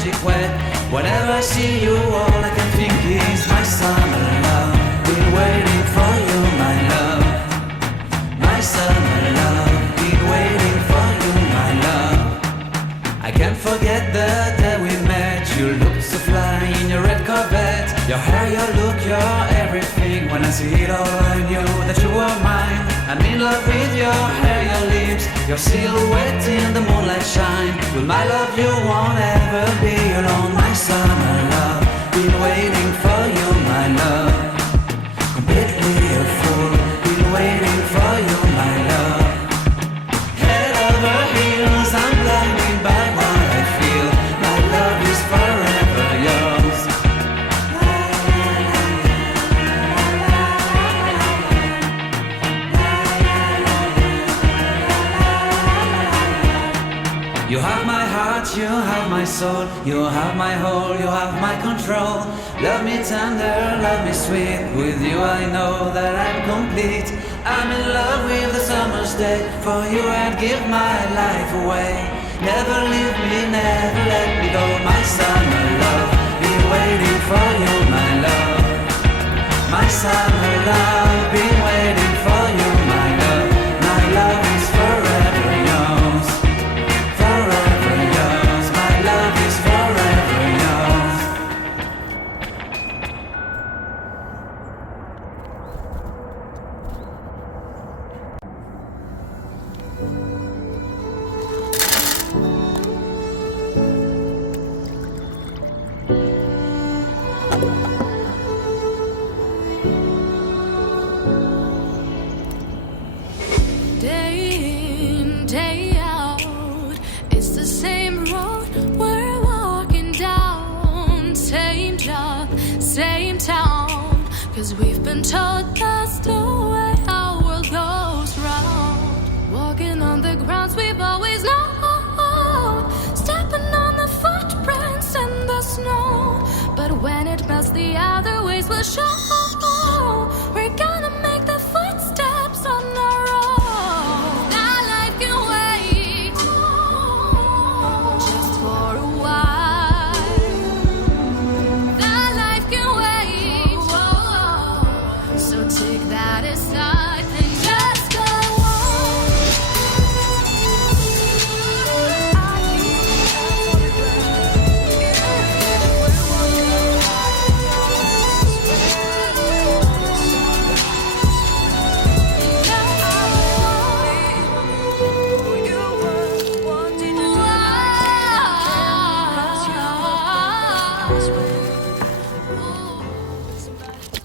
magic wet. Whenever I see you, all I can think is my summer love. Been waiting for you, my love. My summer love. Been waiting for you, my love. I can't forget the day we met. You looked so fly in your red Corvette. Your hair, your look, your everything. When I see it all, I knew that you were mine. I'm in love with your hair, your lips, your silhouette in the moonlight shine. With my love you won't ever be alone. My summer love, been waiting for you, my love. Completely a fool, been waiting for you, my love. Head over heels, I'm blinded by what I feel. My love is forever yours. You have my heart, you have my soul. You have my whole, you have my control. Love me tender, love me sweet. With you I know that I'm complete. I'm in love with the summer's day. For you I'd give my life away. Never leave me, never let me go. My summer love, been waiting for you, my love. My summer love, been waiting for you, my love. My love is forever yours. Forever yours, my love is forever yours. Day in, day out, it's the same road we're walking down. Same job, same town. Cause we've been told that's the way our world goes round. Walking on the grounds we've always known. Stepping on the footprints in the snow. But when it melts, the other ways will show. We're gonna